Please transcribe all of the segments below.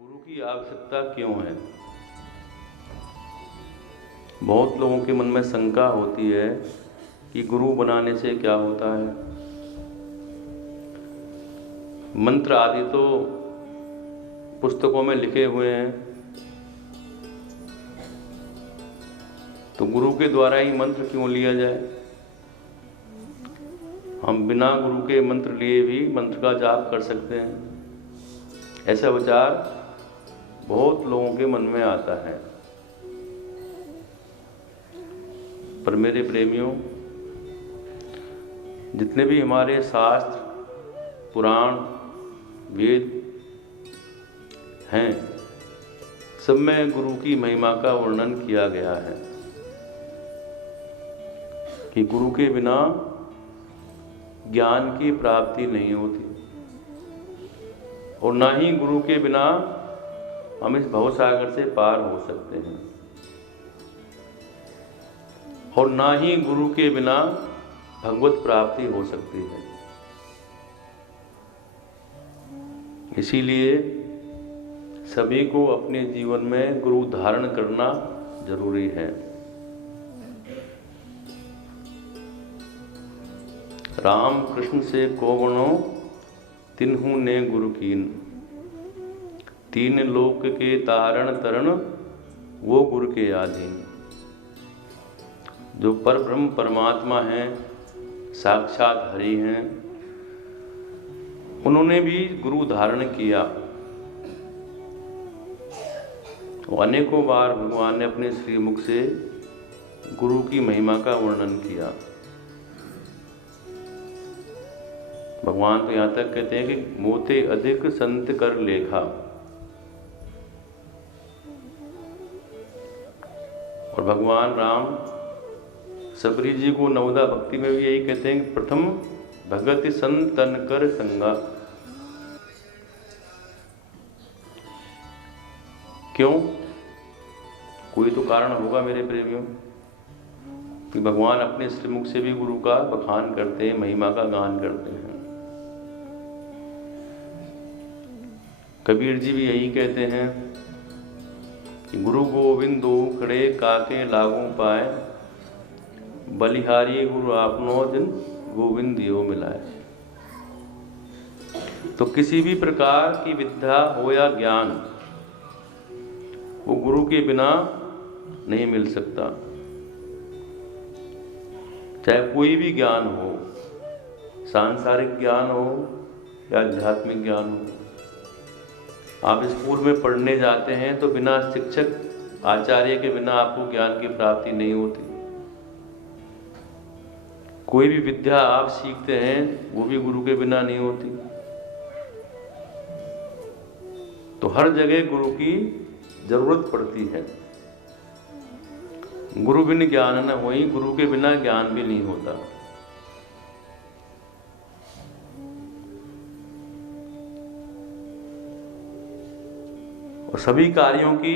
गुरु की आवश्यकता क्यों है? बहुत लोगों के मन में शंका होती है कि गुरु बनाने से क्या होता है। मंत्र आदि तो पुस्तकों में लिखे हुए हैं, तो गुरु के द्वारा ही मंत्र क्यों लिया जाए? हम बिना गुरु के मंत्र लिए भी मंत्र का जाप कर सकते हैं। ऐसा विचार बहुत लोगों के मन में आता है। पर मेरे प्रेमियों, जितने भी हमारे शास्त्र, पुराण, वेद हैं, सब में गुरु की महिमा का वर्णन किया गया है कि गुरु के बिना ज्ञान की प्राप्ति नहीं होती और ना ही गुरु के बिना हम इस भवसागर से पार हो सकते हैं और ना ही गुरु के बिना भगवत प्राप्ति हो सकती है। इसीलिए सभी को अपने जीवन में गुरु धारण करना जरूरी है। राम कृष्ण से को बनो तिन्हु ने गुरु कीन, तीन लोक के तारण तरण वो गुरु के अधीन। जो परब्रह्म परमात्मा हैं, साक्षात हरि हैं, उन्होंने भी गुरु धारण किया। अनेकों बार भगवान ने अपने श्रीमुख से गुरु की महिमा का वर्णन किया। भगवान तो यहाँ तक कहते हैं कि मोते अधिक संत कर लेखा। और भगवान राम सबरी जी को नवदा भक्ति में भी यही कहते हैं कि प्रथम भगत संतन कर संगा। क्यों? कोई तो कारण होगा मेरे प्रेमियों कि भगवान अपने श्रीमुख से भी गुरु का बखान करते हैं, महिमा का गान करते हैं। कबीर जी भी यही कहते हैं कि गुरु गोविंदो खड़े काके लागू पाए, बलिहारी गुरु आपनो दिन गोविंद यो मिलाए। तो किसी भी प्रकार की विद्या हो या ज्ञान, वो गुरु के बिना नहीं मिल सकता। चाहे कोई भी ज्ञान हो, सांसारिक ज्ञान हो या आध्यात्मिक ज्ञान हो। आप स्कूल में पढ़ने जाते हैं तो बिना शिक्षक आचार्य के बिना आपको ज्ञान की प्राप्ति नहीं होती। कोई भी विद्या आप सीखते हैं वो भी गुरु के बिना नहीं होती। तो हर जगह गुरु की जरूरत पड़ती है। गुरु बिन ज्ञान न होई, गुरु के बिना ज्ञान भी नहीं होता। और सभी कार्यों की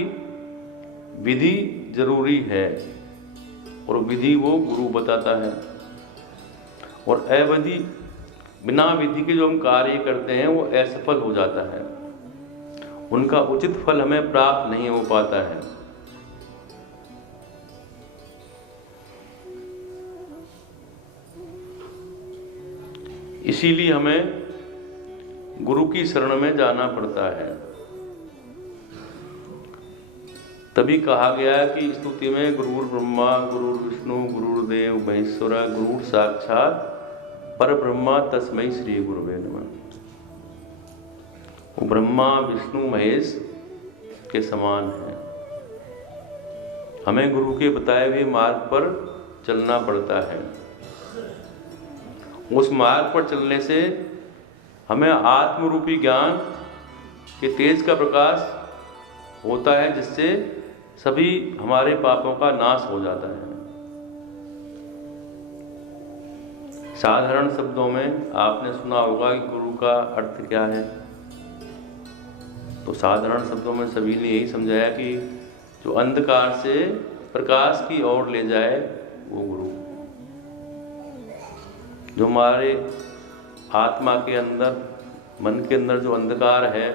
विधि जरूरी है और विधि वो गुरु बताता है। और अविधि, बिना विधि के जो हम कार्य करते हैं वो असफल हो जाता है, उनका उचित फल हमें प्राप्त नहीं हो पाता है। इसीलिए हमें गुरु की शरण में जाना पड़ता है। तभी कहा गया है कि स्तुति में गुरुर् ब्रह्मा गुरुर् विष्णु गुरुर्देव महेश्वरा गुरुर् साक्षात पर ब्रह्मा तस्मै श्री गुरुवे नमः। वो ब्रह्मा विष्णु महेश के समान है। हमें गुरु के बताए हुए मार्ग पर चलना पड़ता है। उस मार्ग पर चलने से हमें आत्मरूपी ज्ञान के तेज का प्रकाश होता है, जिससे सभी हमारे पापों का नाश हो जाता है। साधारण शब्दों में आपने सुना होगा कि गुरु का अर्थ क्या है। तो साधारण शब्दों में सभी ने यही समझाया कि जो अंधकार से प्रकाश की ओर ले जाए वो गुरु। जो हमारे आत्मा के अंदर, मन के अंदर जो अंधकार है,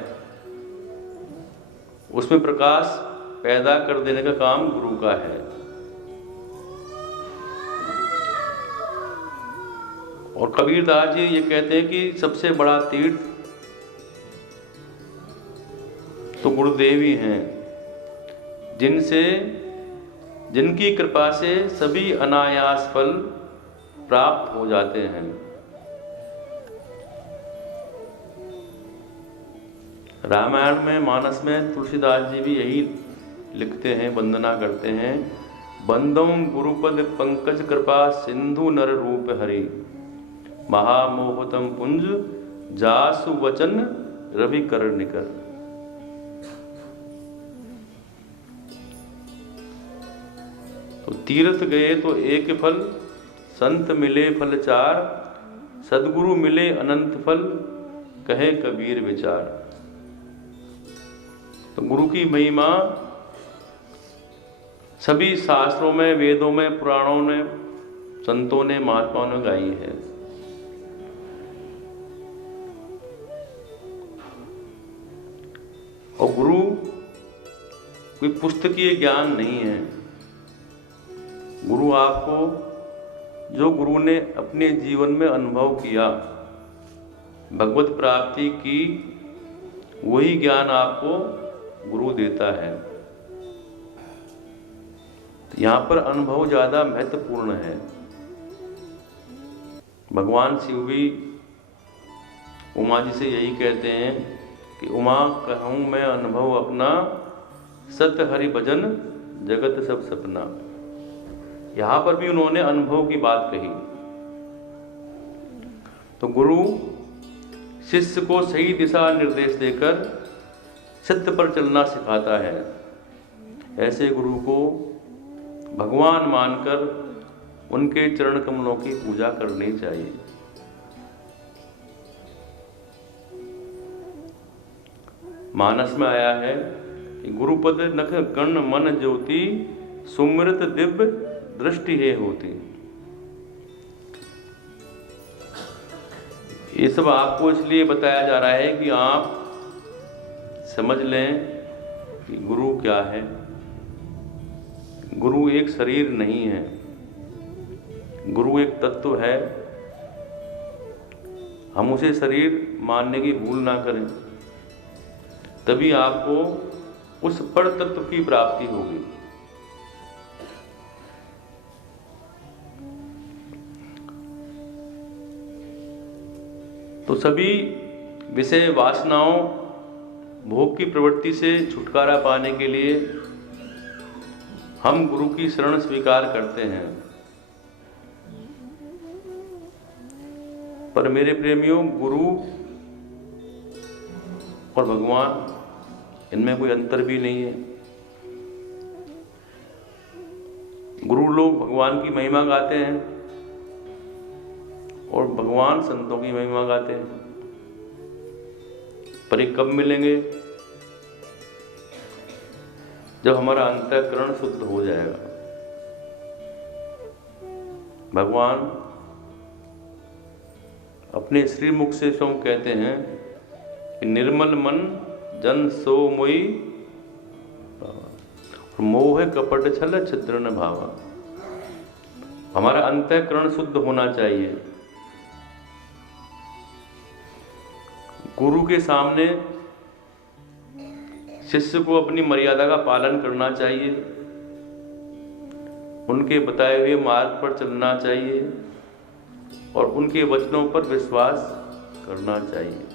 उसमें प्रकाश पैदा कर देने का काम गुरु का है। और कबीरदास जी ये कहते हैं कि सबसे बड़ा तीर्थ तो गुरुदेव ही हैं, जिनकी कृपा से सभी अनायास फल प्राप्त हो जाते हैं। रामायण में, मानस में तुलसीदास जी भी यही लिखते हैं, वंदना करते हैं। बंदों गुरुपद पंकज कृपा सिंधु नर रूप हरि, महामोहतम पुंज जासु वचन रवि कर निकर। तो तीर्थ गए तो एक फल, संत मिले फल चार, सदगुरु मिले अनंत फल, कहे कबीर विचार। तो गुरु की महिमा सभी शास्त्रों में, वेदों में, पुराणों ने, संतों ने, महात्माओं ने गाई है। और गुरु कोई पुस्तकीय ज्ञान नहीं है। गुरु आपको, जो गुरु ने अपने जीवन में अनुभव किया, भगवत प्राप्ति की, वही ज्ञान आपको गुरु देता है। यहाँ पर अनुभव ज्यादा महत्वपूर्ण है। भगवान शिव भी उमा जी से यही कहते हैं कि उमा कहूँ मैं अनुभव अपना, सत हरि भजन जगत सब सपना। यहाँ पर भी उन्होंने अनुभव की बात कही। तो गुरु शिष्य को सही दिशा निर्देश देकर सत्य पर चलना सिखाता है। ऐसे गुरु को भगवान मानकर उनके चरण कमलों की पूजा करनी चाहिए। मानस में आया है कि गुरुपद नख गण मन ज्योति, सुमृत दिव्य दृष्टि है होती। ये सब आपको इसलिए बताया जा रहा है कि आप समझ लें कि गुरु क्या है। गुरु एक शरीर नहीं है, गुरु एक तत्व है। हम उसे शरीर मानने की भूल ना करें, तभी आपको उस पर तत्व की प्राप्ति होगी। तो सभी विषय वासनाओं, भोग की प्रवृत्ति से छुटकारा पाने के लिए हम गुरु की शरण स्वीकार करते हैं। पर मेरे प्रेमियों, गुरु और भगवान, इनमें कोई अंतर भी नहीं है। गुरु लोग भगवान की महिमा गाते हैं और भगवान संतों की महिमा गाते हैं। पर ये कब मिलेंगे? जब हमारा अंतःकरण शुद्ध हो जाएगा। भगवान अपने श्रीमुख से स्वयं कहते हैं कि निर्मल मन जन सो मोई, मोह कपट छल छिद्र न भावा। हमारा अंतःकरण शुद्ध होना चाहिए। गुरु के सामने शिष्य को अपनी मर्यादा का पालन करना चाहिए, उनके बताए हुए मार्ग पर चलना चाहिए और उनके वचनों पर विश्वास करना चाहिए।